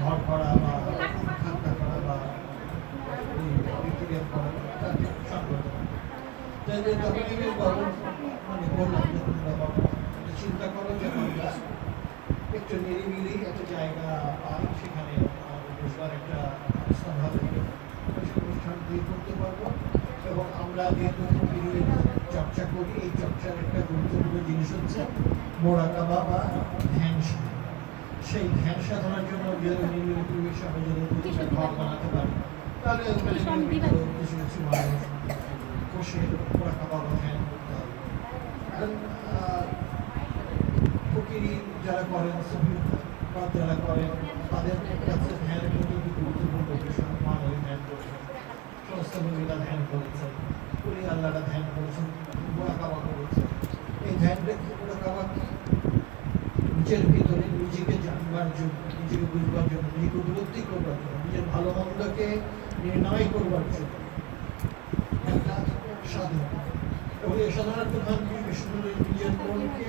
ঘর করা বা খাতা করা বা করা চিন্তা করো যে আমরা একটু নিরিবিলি একটা জায়গা পাই সেখানে একটা অনুষ্ঠান দিয়ে করতে পারব এবং আমরা যেহেতু চর্চা করি, এই চর্চার একটা গুরুত্বপূর্ণ জিনিস হচ্ছে মোরাকাবা বা সাধনা সেই ধ্যান সাধনার জন্য যেহেতু নিরিবিলি পরিবেশে আমরা যদি প্রতিটা ঘর বানাতে পারি। তাহলে কিছু কিছু মানুষ বসে মোরাকাবা বা ধ্যান করতে হবে কারণ ফকিরি যারা করেন বা যারা করেন তাদের কাছে ধ্যান কিন্তু গুরুত্বপূর্ণ বিষয় মানবী ধ্যান করেছেন সমস্ত ধ্যান করেছেন উনি আল্লাহরা ধ্যান করেছেন এই ধ্যানটা কি মোরাকাবা কি নিজের ভিতরে নিজেকে জানবার জন্য নিজেকে বুঝবার জন্য নিজেকে উপলব্ধি করবার জন্য, নিজের ভালো মন্দকে নির্ণয় করবার জন্য। এবং এই প্রধান নিজের মনকে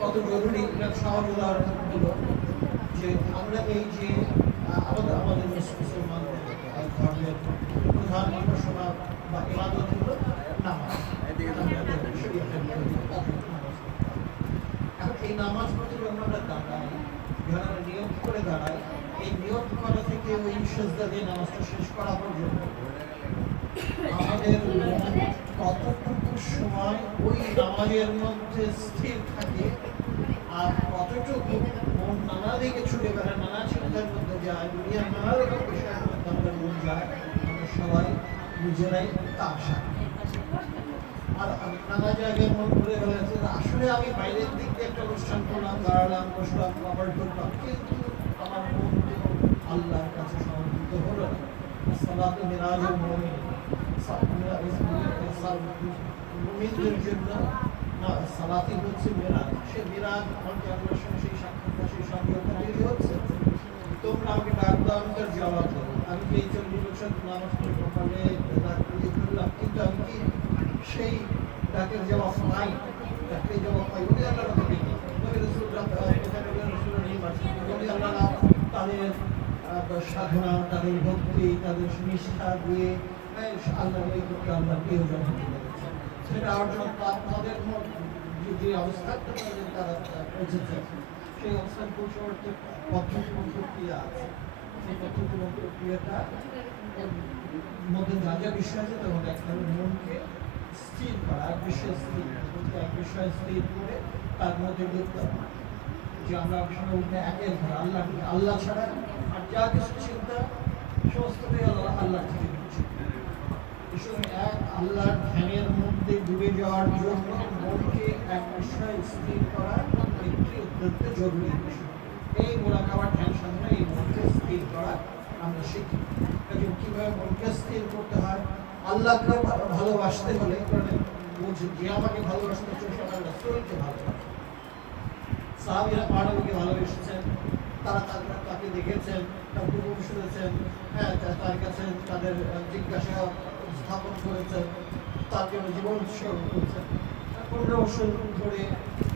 কত জরুরি? হলো যে আমরা এই যে আমাদের আমাদের ধর্মের প্রধান উপাসনা বা ইবাদত হলো নামাজ আমাদের শরীয়তের মধ্যে নামাজ। এখন এই নামাজ পড়তে আমরা দাঁড়াই। নিয়ম করে দাঁড়াই। এই নিয়ম করা থেকে ওই সেজদা দিয়ে নামাজটা শেষ করা পর্যন্ত। আমাদের কতটুকু সময় ওই নামাজের মধ্যে স্থির থাকে আর কতটুকু মন নানা দিকে ছুটে বেড়ায়, নানা চিন্তার মধ্যে যায়, দুনিয়ার নানা রকম বিষয়ের মধ্যে আমাদের মন যায়, আমরা সবাই নিজেরাই তার আমি নানা জায়গায় মন ঘুরে বেড়াচ্ছে আসলে আমি বাইরের দিক দিয়ে একটা অনুষ্ঠান করলাম দাঁড়ালাম কিন্তু আমার মন আল্লাহর কাছে সমর্পিত হলো না সালাত মুমিনদের জন্য না সালাতি হচ্ছে মিরাজ সে মিরাজ আমাকে আল্লাহর সেই সাক্ষাৎকার সেই সংযোগটা তৈরি হচ্ছে তোমরা আমাকে ডাক দাও আমি তার জবাব আমি এই চল্লিশ বছর নামাজ কিন্তু আমি কি সেই ডাকের জবাব পাই ডাকের জবাব পাই ওই আল্লাহ নবী নেই আল্লাহ তাদের সাধনা, তাদের ভক্তি, তাদের নিষ্ঠা দিয়ে আল্লাহ করতে আল্লাহ প্রিয়জন হতে সেটা অর্জন তাদের যে- যে অবস্থানটা তারা পৌঁছেছে, সেই অবস্থান পৌঁছাতে পদ্ধতি প্রক্রিয়া আছে, সেই প্রক্রিয়াটা মধ্যে যা যা বিষয় আছে মধ্যে একটা মনকে স্থির করা এক বিষয়ে স্থির এক বিষয়ে স্থির করে তার মধ্যে লিপ্ত যে আমরা সঙ্গে একের ঘর আল্লাহ আল্লাহ ছাড়া আর যা কিছু চিন্তা সমস্তটাই আল্লাহ আল্লাহ থেকে এক আল্লাহর ধ্যানের মধ্যে ডুবে যাওয়ার জন্য মনকে এক বিষয়ে স্থির করা একটি অত্যন্ত জরুরি বিষয়। এই মোরাকাবার ধ্যান সাধনা, এই মনকে স্থির করা আমরা শিখি। কাজে কীভাবে মনকে স্থির করতে হয়? আল্লাহকে ভালোবাসতে হলে বলছে যে আমাকে ভালোবাসতে হচ্ছে আমার রাসূলকে ভালোবাসে। সাহাবীরা পাহাড়কে ভালোবেসেছেন, তারা তাকে দেখেছেন, তার পূর্ব শুনেছেন হ্যাঁ তার কাছে তাদের জিজ্ঞাসা স্থাপন করেছেন, তার জীবন উৎসর্গ করেছেন। পনেরো বছর ধরে,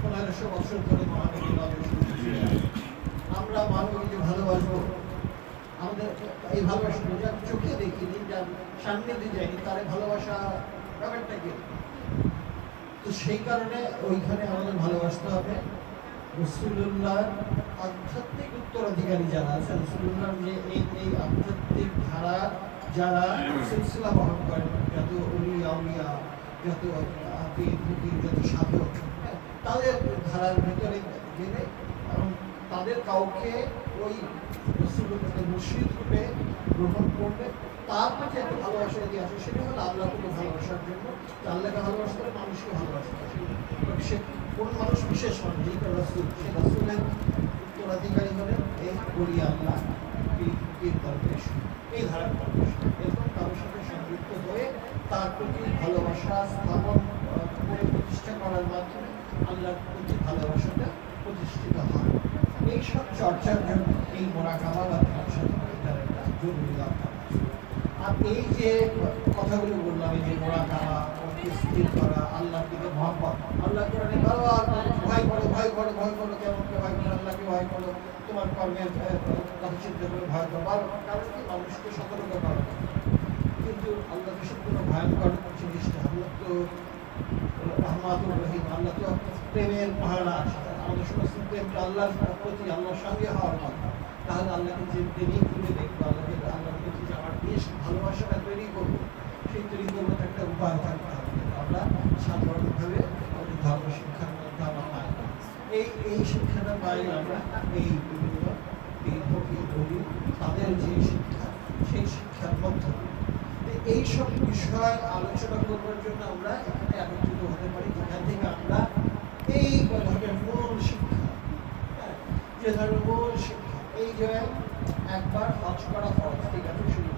পনেরোশো বছর ধরে মহানবী আমরা মহানবীকে ভালোবাসবো। আমাদের এই ভালোবাসা যা চোখে দেখিনি যার সামনে দিয়ে যায়নি তারে ভালোবাসা ব্যাপারটা কি? তো সেই কারণে ওইখানে আমাদের ভালোবাসতে হবে। রসুল্লাহ আধ্যাত্মিক উত্তরাধিকারী যারা আছে রসুল্লাহ যে এই এই আধ্যাত্মিক ধারা যারা সিলসিলা বহন করেন যত উলিয়া উলিয়া যত ফকির যত সাধক হ্যাঁ, তাদের ধারার ভেতরে গেলে এবং তাদের কাউকে ওই রসুল্লাহকে মুর্শিদ রূপে গ্রহণ করলে তার প্রতি একটা ভালোবাসা যদি আসে, সেটা হলো আল্লাহকে ভালোবাসার জন্য যে আল্লাহকে ভালোবাসতে হলে মানুষকে ভালোবাসতে হবে। সে কোন মানুষ বিশেষ মানুষ যেটা রসুল। সে রসুলের উত্তরাধিকারী হলেন এই করি আল্লাহ এই ধারার এরকম কারোর সাথে সংযুক্ত হয়ে তার প্রতি ভালোবাসা স্থাপন করে প্রতিষ্ঠা করার মাধ্যমে আল্লাহর প্রতি ভালোবাসাটা প্রতিষ্ঠিত হয়। এই সব চর্চার জন্য এই মোরাকাবা বা ধ্যান সাধনা একটা জরুরি দরকার আর এই যে কথাগুলো বললাম, এই যে মোরাকাবা স্থির করা, আল্লাহর দিকে মহব্বত আল্লাহ কোরআনে বারবার ভয় করো ভয় করো ভয় করো, কেমন করে ভয় করো, আল্লাহকে ভয় করো, তোমার কর্মের কথা চিন্তা করে ভয় করো বারবার কারণ কি মানুষকে সতর্ক করা। কিন্তু আল্লাহ তো সম্পূর্ণ ভয়ঙ্কর জিনিসটা আল্লাহ তো রহমাতুর রহিম, আল্লাহ তো প্রেমের মহারাজ। আমাদের সমস্ত আল্লাহর প্রতি আল্লাহর সঙ্গে হওয়ার কথা তাহলে আল্লাহকে যে ট্রেনিং করে দেখব, আল্লাহকে আল্লাহর প্রতি যে আমার বেশ ভালোবাসাটা তৈরি করব, সেই তৈরি করব একটা উপায় থাকতে হবে আমরা সাধারণভাবে আমাদের ধর্ম শিক্ষার মধ্যে আমরা পাই। এই এই শিক্ষাটা পাই আমরা এই বিভিন্ন এই বলি, তাদের যে শিক্ষা, সেই শিক্ষার মধ্যে তো এইসব বিষয় আলোচনা করবার জন্য আমরা এখানে একত্রিত হতে পারি, যেখান থেকে আমরা এই ধরনের মূল শিক্ষা? হ্যাঁ, যে ধরনের মূল শিক্ষা এই যে একবার হজ করা ফরজ ঠিক আছে শুরু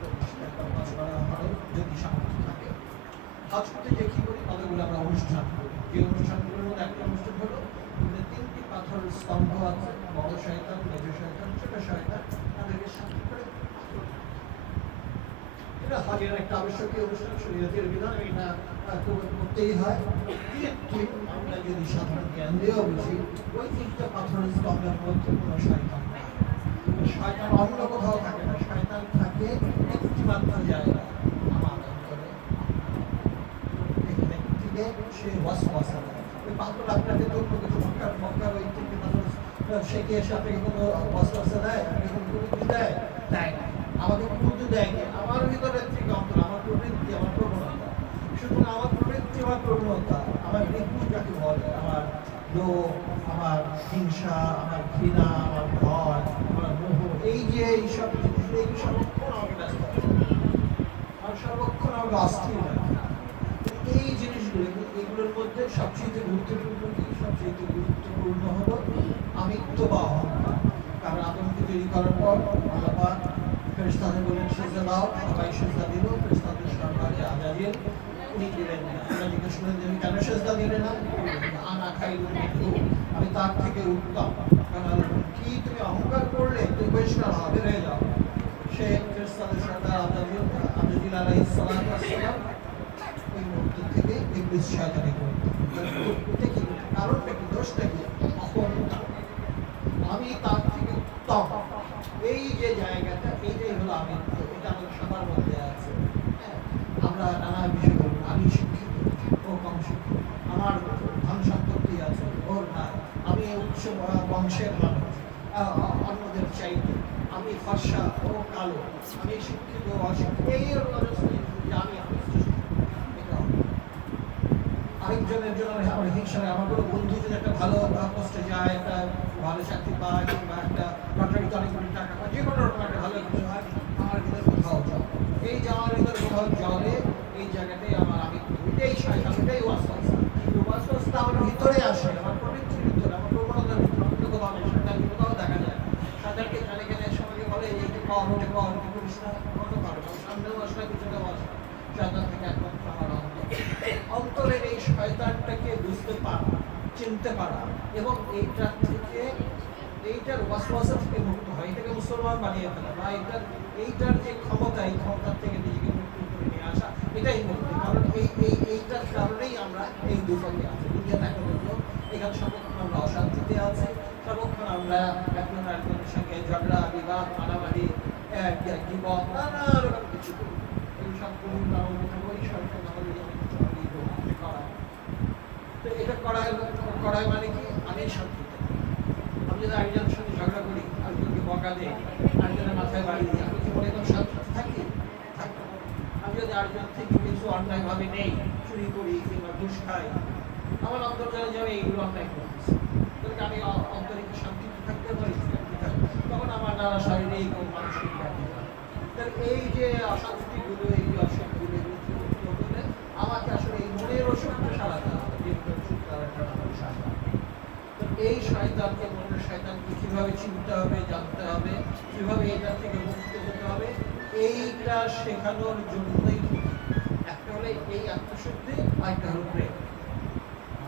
একবার হজ করা ফরজ যদি সামর্থ্য থাকে। হজ করতে যে কি করি? কতগুলো আমরা অনুষ্ঠান করি। যে অনুষ্ঠানগুলোর মধ্যে একটা অনুষ্ঠান হলো তিনটি পাথর স্তম্ভ আছে বড় শয়তান মেজ শয়তান ছোট শয়তান তাদেরকে সাথে করে এটা হজের একটা আবশ্যকীয় অনুষ্ঠান শরীয়তের বিধান এটা করতেই হয়। কিন্তু আমরা যদি সাধারণ ওই কোনো পাথর আপনাকে তো মক্কার ওই তিনটে পাথর, সে কি এসে আপনাকে কোনো দেয়? আপনাকে কোনো দেয়? দেয় না। আমাকে কুরুতি দেয় আমার ভিতরে থেকে অন্তর আমার প্রবৃত্তি আমার প্রবণতা সুতরাং আমার আমার প্রবণতা, আমার ঋতু যাকে বলে, আমার লোভ, আমার হিংসা, আমার ঘৃণা, আমার ভয়, আমার মোহ, এই যে এইসব জিনিস, এই সর্বক্ষণ আমাকে ব্যস্ত। আর সর্বক্ষণ আমাকে অস্থির এই জিনিসগুলো, এগুলোর মধ্যে সবচেয়ে গুরুত্বপূর্ণ কি? সবচেয়ে গুরুত্বপূর্ণ হলো আমিত্ব বা অহংকার কারণ আদমকে তৈরি করার পর আল্লাহ পাক ফেরেশতাদের বলেন, সেজদা দাও। সবাই সেজদা দিল। ফেরেশতাদের সরকারে আজাজিল তার থেকে কি তুমি অহংকার করলে সে থেকে কারণটা কি দোষটা কি অহংকার আমি তার থেকে উত্তম এই যে জায়গাটা এইটাই হলো আমি এটা আমাদের সবার মধ্যে আছে হ্যাঁ, আমরা নানা বিষয় বলি, আমি শিক্ষিত ও কম শিক্ষিত আমার ধন সম্পত্তি আছে ওর নাই আমি উচ্চ আহ, বংশের মানুষ আহ, অ- অন্যদের চাইতে আমি ফর্সা ও কালো আমি শিক্ষিত ও অশিক্ষিত এই হলো রাজনীতি, যে আমি আমি শ্রেষ্ঠ। এটা হবে। আরেকজনের জন্য হিংসা নেই। আমার কোনো বন্ধু যদি একটা ভালো পোস্টে যায়, একটা ভালো চাকরি পায় কিংবা একটা লটারিতে অনেক কোটি টাকা পায় যে কোনো রকম একটা ভালো কিছু হয়, আমার ভিতরে কোথাও যাও এই যে আমার ভিতরে কোথাও জলে এই জায়গাটাই আমার আমি এটাই শয়তান এটাই ওয়াসওয়াসা। এই ওয়াসওয়াসা আমার ভিতরে আসে, আমার প্রবৃত্তির ভিতরে, আমার প্রবণতার ভিতরে নেই শয়তান কোথাও দেখা যায় শয়তানকে জানে গেলে সবাইকে বলে, এই যে কর, ওটা কর ওটা করিস না অন্য কারও সামনেও আসলে পিছনেও আসে শয়তান থেকে একমাত্র আমার অন্তর অন্তরের এই শয়তানটাকে বুঝতে পারা চিনতে পারা এবং এইটার থেকে এইটার ওয়াসওয়াসা থেকে মুক্ত হয় এটাকে মুসলমান বানিয়ে ফেলা বা এইটার এইটার যে ক্ষমতা এই ক্ষমতার থেকে নিজেকে মুক্ত করে নিয়ে আসা এটাই মুক্তি কারণ এই এই এইটার কারণেই আমরা এই দুঃখকে আছি দুনিয়া দেখা জন্য এখানে সর্বক্ষণ আমরা অশান্তিতে আছি সর্বক্ষণ আমরা একজন একজনের সঙ্গে ঝগড়া বিবাদ মারামারি নানা রকম কিছু করি এই সব করুন আমাদের ওই সরকার আমাদের জন্য কিছু আমাদের এই দোকানে করা তো এটা করা করা মানে কি? আমি শত্রু আমি যদি একজনের সঙ্গে ঝগড়া করি আরেকজনকে বকা দেয় আরেকজনের মাথায় বাড়ি দিই, আমি কি মনে করি শান্তিতে থাকি? আমি যদি আরেকজন থেকে কিছু অন্যায়ভাবে নেই, চুরি করি কিংবা ঘুষ খাই, আমার অন্তর্জালে যে আমি এইগুলো অন্যায় করতেছি তাহলে আমি অ- অন্তরে কি শান্তিতে থাকতে পারি শান্তি থাকব। তখন আমার নানা শারীরিক ও মানসিক ব্যাধি হয়। তাহলে এই যে অশান্তিগুলো এই যে অসুখগুলো এগুলো থেকে মুক্ত হলে আমাকে আসলে এই মনের অসুখটা সারাতে হবে যেগুলো ওষুধ তার একটা নাম শয়তান। তো এই শয়তানকে মনের শয়তানকে কীভাবে চিনতে হবে জানতে হবে কীভাবে এটা থেকে মুক্ত হতে হবে এইটা শেখানোর জন্যই একটা হলে এই আত্মশুদ্ধি আর একটা হলো প্রেম।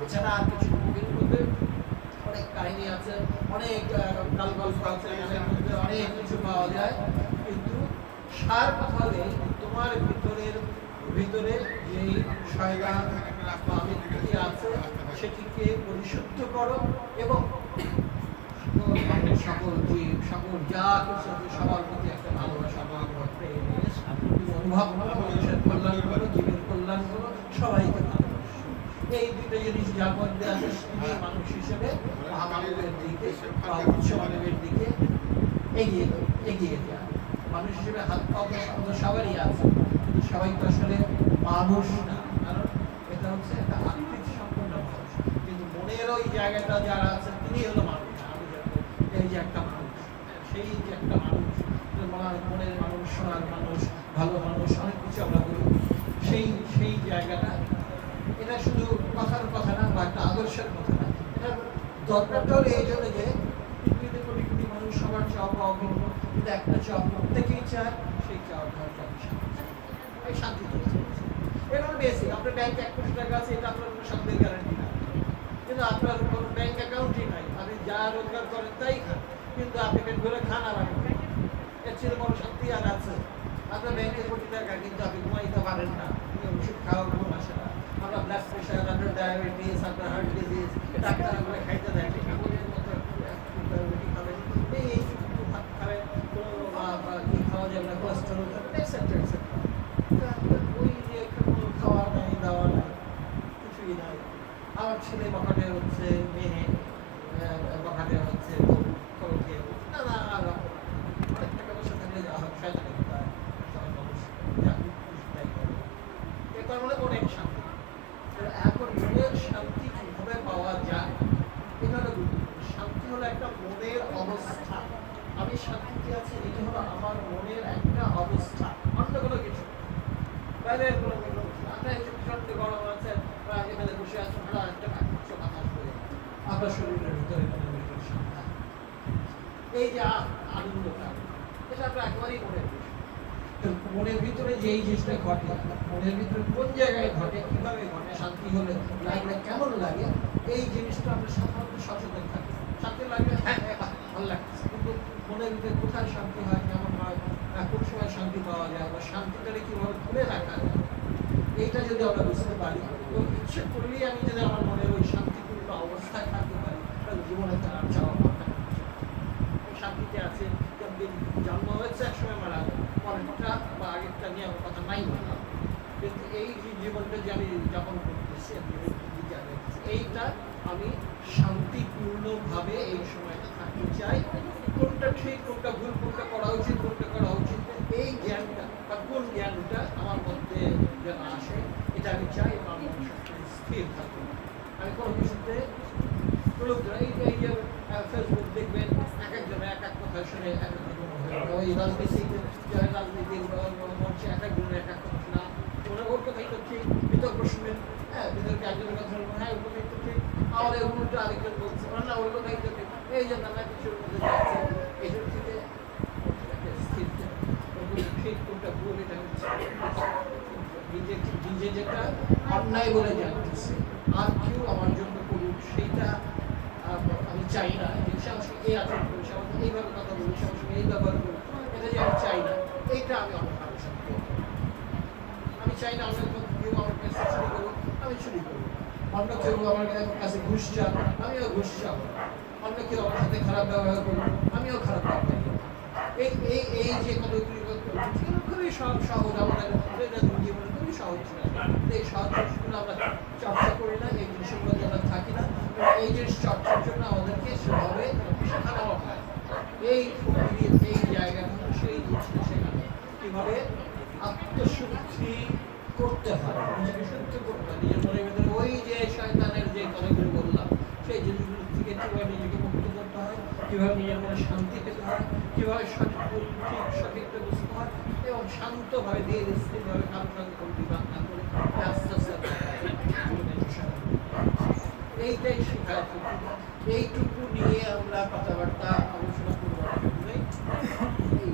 এছাড়া আর কিছু মুভির মধ্যে অনেক কাহিনী আছে, অনেক কাল গল্প আছে অনেক কিছু পাওয়া যায়। কিন্তু সার কথা হলে তোমার ভিতরের, ভিতরে যেই শয়তান আছে, সেটিকে পরিশুদ্ধ করো এবং সকল জীব, সকল যা কিছু সবার প্রতি একটা ভালোবাসা মনোভাব প্রেম এস মানুষের কল্যাণ করো জীবের কল্যাণ করো সবাইকে এই দুটো জিনিস যার মধ্যে আছে মানুষ হিসেবে দিকে বা উচ্চ এগিয়ে এগিয়ে মানুষ হিসেবে হাত তো আমাদের সবারই আছে সবাই তো আসলে মানুষ না কারণ এটা হচ্ছে একটা আকৃতি সম্পন্ন মানুষ কিন্তু মনের ওই জায়গাটা যারা আছে তিনি হলো মানুষ আমি এই যে একটা মানুষ, সেই যে একটা মানুষ, মনের মানুষ সোনার মানুষ ভালো মানুষ, অনেক কিছু আমরা বলি সেই সেই জায়গাটা, এটা শুধু কথার কথা না, বা একটা আদর্শের কথা না। এটা দরকারটা হলো এই জন্য যে, পৃথিবীতে কোটি কোটি মানুষ সবার চাওয়া পাওয়া ভিন্ন কিন্তু একটা চাওয়া প্রত্যেকেই চায়, সেই চাওয়াটা হচ্ছে এই শান্তি এগুলো বেসিক আপনার ব্যাংকে এক কোটি টাকা আছে, এটা আপনার কোনো শান্তির গ্যারান্টি না কিন্তু আপনার কোনো ব্যাংক অ্যাকাউন্টই নাই। আপনি যা রোজগার করেন তাই খান। কিন্তু আপনি পেট ভরে খান আর আমি এর চেয়ে বড় শান্তি আর আছে। আপনার ব্যাংকে কোটি টাকা, কিন্তু আপনি ঘুমাইতে পারেন না। ওষুধ খাওয়া ঘুম আসে না। আপনার ব্লাড প্রেশার আপনার ডায়াবেটিস আপনার হার্ট ডিজিজ ডাক্তার আপনার খাইতে দেয় ঠিক আমাদের মতো ডায়াবেটিস খাবেন এই এই একটু ভাত খাবেন কোনো বা- বা কি খাওয়া যাবে না কোলেস্টেরল খাবেন এক্সেট্রা এক্সেট্রা ওই যে কোনো খাওয়া নাই দাওয়া নাই কিছুই নাই আমার ছেলে বখাটে হচ্ছে মেয়ে আহ, বখাটে হচ্ছে কলকে না না আর অনেক টাকা পয়সা থাকলে যা হয় শয়তানি কথা সব মানুষ যা খুশি তাই করে এ তার মানে অনেক শান্তি তো এখন মনের শান্তি কীভাবে পাওয়া যায় এটা হলো গুরুত্বপূর্ণ। শান্তি হলো একটা মনের অবস্থা আমি শান্তিতে আছি এটা হলো আমার মনের একটা অবস্থা অন্য কোনো কিছু না। বাইরের কোনো কোনো কিছু না। আপনার এই যে প্রচণ্ড গরম আছে বা এখানে বসে আছেন ভালো একটা কিছু বাতাস করে মনের ভিতরে যে এই জিনিসটা ঘটে মনের ভিতরে কোন জায়গায় ঘটে কীভাবে ঘটে শান্তি হলে লাগলে কেমন লাগে এই জিনিসটা আমরা সাধারণত সচেতন থাকি শান্তি লাগলে হ্যাঁ ভালো লাগছে কিন্তু মনের ভিতরে কোথায় শান্তি হয় কোন সময় শান্তি পাওয়া যায় বা শান্তিটাকে কীভাবে ধরে রাখা যায়, এইটা যদি আমরা বুঝতে পারি। তো ইচ্ছে করলেই আমি যদি আমার মনের ওই শান্তিপূর্ণ অবস্থায় থাকতে পারি তাহলে জীবনে তার আর চাওয়া পাওয়া থাকে না। ওই শান্তিতে আছে যেমন জন্ম হয়েছে একসময় মারা যাবে পরেরটা বা আগেরটা নিয়ে আমার কথা নাই বলা কিন্তু এই যে জীবনটা যে আমি যাপন করতেছি আমি এই দিকে আগাচ্ছি, এইটা আমি শান্তিপূর্ণভাবে এই সময়টা থাকতে চাই কোনটা ঠিক কোনটা ভুল কোনটা করা উচিত কোনটা করা উচিত না, এই জ্ঞানটা বা কোন জ্ঞানটা আমার মধ্যে যেন আসে এটা আমি চাই এবং আমার মন সবসময় স্থির থাকবে আমি কোনো কিছুতে প্রলুব্ধ না। এই এই যে আহ, ফেসবুক দেখবেন এক একজন এক এক কথা শুনে এক এক রকম হয়ে যায়। কথা ওরা ওর কথাই ঠিক বিতর্ক শুনেন হ্যাঁ বিতর্কে একজনের কথা হ্যাঁ ওর কথাই তো ঠিক আমাদের উল্টো আরেকজন বলছে ওরা না ওর কথাই তো ঠিক এই যে নানা কিছুর মধ্যে যাচ্ছে এসব থেকে একটা স্থির থাকে। কোনটা ঠিক কোনটা ভুল এটা হচ্ছে নিজে নিজে যেটা অন্যায় বলে জানতেছে আর কেউ আমার জন্য করুক সেইটা আহ, আমি চাই না যে সে আমার সঙ্গে এই আচরণ করুক সে আমাকে এইভাবে কথা বলুক সে আমার সঙ্গে এই ব্যবহার করুক এটা যে আমি চাই না এইটা আমি আমি চাই না আমি চুরি করব। অন্য কেউ আমার কাছে ঘুষ চান আমিও ঘুষ চাবো অন্য কেউ আমার সাথে খারাপ ব্যবহার করুক, আমিও খারাপ ব্যবহার করব। এই এই যে কতগুলি এগুলো খুবই সহজ আমাদের জীবনে খুবই সহজ ছিল। এই সহজ জিনিসগুলো আমরা চর্চা করি না, এই মধ্যে আমরা থাকি না। এই জিনিস চর্চার জন্য আমাদেরকে সেভাবে শেখানো হয়। এই জায়গাটা হলো সেই জিনিসটা শেখানো কীভাবে আত্মশুদ্ধি করতে হয়। নিজেকে শুদ্ধ করতে হয়। নিজের মনের ভিতরে ওই যে শয়তানের যে কথাগুলো বললাম, সেই জিনিসগুলো থেকে কীভাবে নিজেকে মুক্ত করতে হয়, কীভাবে নিজের মনে শান্তি পেতে হয়, কীভাবে সঠিক ঠিক সঠিকটা বুঝতে হয়, এবং শান্তভাবে ধীরে স্থিরভাবে কারও সঙ্গে কোনো বিবাদ না করে আস্তে আস্তে এইটাই শেখায় এইটুকু নিয়ে আমরা কথাবার্তা আলোচনা করব আসলে এই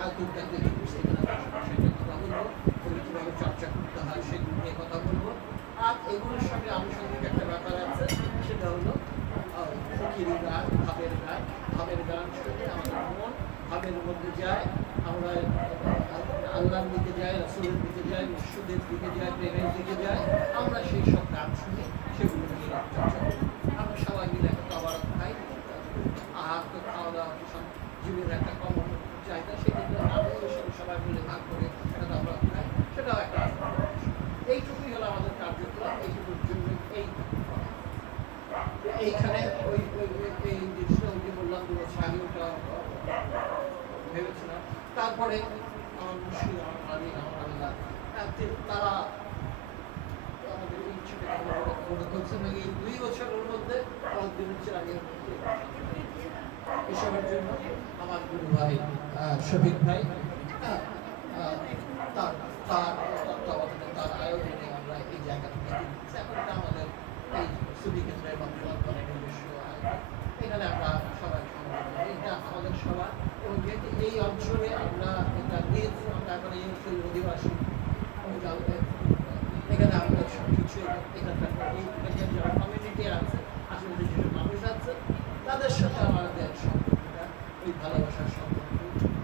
আয়তনটা দেখি সেখানে আমরা সেটা কথা বলব এগুলো কীভাবে চর্চা করতে হয় সেগুলো নিয়ে কথা বলব আর এগুলোর সঙ্গে আনুষঙ্গিক একটা ব্যাপার আছে সেটা হলো আহ, ফকিরি গান ভাবের গান ভাবের গান শুনে আমাদের মন ভাবের মধ্যে যায়। আমরা আল্লাহর দিকে যাই, রসুলের দিকে যাই, মসজিদের দিকে যাই, প্রেমের দিকে যাই। আমরা সেই সব এইখানে ওই ওই ওই- এই জিনিসটা ওই যে বললাম দু বছর আগে ওটা ভেবেছিলাম তারপরে আমার হ্যাঁ, তারা দুই বছরের মধ্যে আগে এসবের জন্য আমার গুরু ভাই শফিক ভাই হ্যাঁ, আহ, তার তার তত্ত্বাবধানে তার আয়োজনে আমরা এই জায়গা থেকে দিচ্ছি এখন এটা আমাদের এই সুবি কেন্দ্রের বর্তমান করে নিজস্ব আয়োজন। এখানে আমরা সবাই সমবেত হই। এটা আমাদের সবার এবং যেহেতু এই অঞ্চলে আমরা এটা নিজ আমরা এখন এই অঞ্চলের অধিবাসী আমরা এখানে কিছু এখানকার এই এখানকার যারা কমিউনিটি আছে আশেপাশে যেসব মানুষ আছে তাদের সাথে আমাদের সম্পর্কটা ওই ভালোবাসার সম্পর্ক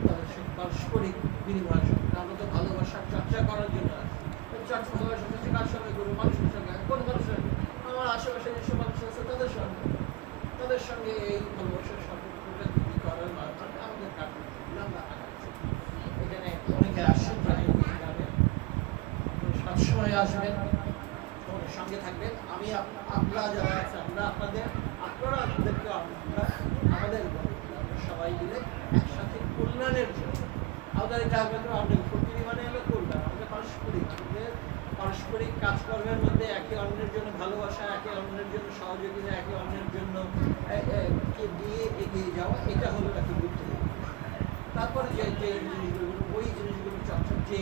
তাদের সাথে পারস্পরিক বিনিময় সম্পর্ক আমরা তো ভালোবাসার চর্চা করার জন্য আছি ওই চর্চা ভালোবাসা চর্চা কার সঙ্গে করব মানুষের সঙ্গে কোন মানুষের সঙ্গে? আমার আশেপাশে যেসব মানুষ আছে তাদের সঙ্গে তাদের সঙ্গে এই ভালোবাসার সম্পর্কটা তৈরি করার মাধ্যমে আমাদের কার্যক্রমগুলো আমরা আগাচ্ছি এখানে অনেকে আসছেন প্রায় এই গ্রামে সবসময় আসবেন আমাদের সঙ্গে থাকবেন আমি আপ- আমরা যারা আছে আমরা আপনাদের আপনারা আমাদেরকে আমরা আমাদের সবাই মিলে একসাথে কল্যাণের জন্য আমাদের এটা ফকিরি মানে হলো কল্যাণ আমাদের পারস্পরিক আমাদের পারস্পরিক কাজকর্মের মধ্যে একে অন্যের জন্য ভালোবাসা একে অন্যের জন্য সহযোগিতা একে অন্যের জন্য দিয়ে এগিয়ে যাওয়া এটা হলো একটা গুরুত্বপূর্ণ তারপরে যে যে জিনিসগুলো ওই জিনিসগুলো চর্চা যে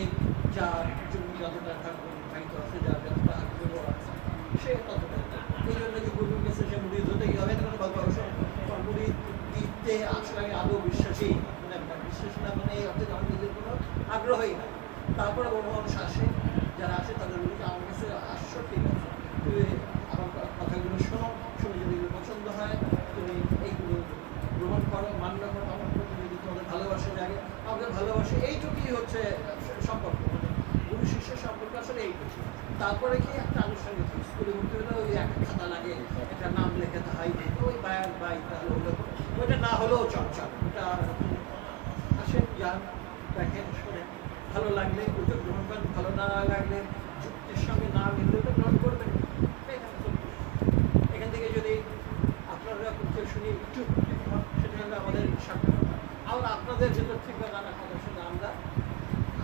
যার জন্য যতটা ভাবিত আছে যার যতটা আগ্রহ আছে সে ততটা এই জন্য যে গুরুর কাছে সে মুড়ি হতে গিয়ে হবে তখন গল্প অবশ্য মুড়ি আসলে আমি আদৌ বিশ্বাসী। মানে বিশ্বাস না মানে এই আমার নিজের কোনো আগ্রহই না তারপরে ভগবান আসে যারা আসে তাদের বলি আমার কাছে আসছো ঠিক আছে তুমি আমার কথাগুলো শোনো শুনে যদি এগুলো পছন্দ হয় তুমি এইগুলো গ্রহণ করো মান্য করো আমার প্রতি যদি তোমাদের ভালোবাসা জাগে আমাদের ভালোবাসা এইটুকুই হচ্ছে সম্পর্ক মানে গুরু শিষ্যের সম্পর্ক আসলে এইটুকু তারপরে কি একটা আনুষ্ঠানিক স্কুলে ভর্তি হলে ওই একটা খাতা লাগে একটা নাম লেখাতে হয় ওই বায়ার বাই তাহলে ওগুলো ওইটা না হলেও চর্চা ওটা আসেন যান দেখেন শোনেন ভালো লাগলে ওটা গ্রহণ করেন, ভালো না লাগলে যুক্তির সঙ্গে না মিললে ওটা গ্রহণ করবেন এখান থেকে যদি আপনারা কেউ শুনি, একটু সেটা হলে আমাদের সাক্ষর আমরা আপনাদের ভেতর থেকে নানা কথা শুনে আমরা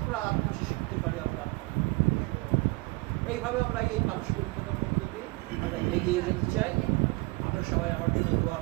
আমরা কিছু শিখতে পারি আমরা। এইভাবে আমরা এই মধ্যে দিয়ে আমরা এগিয়ে যেতে চাই। আমরা সবাই আমার জন্য দোয়া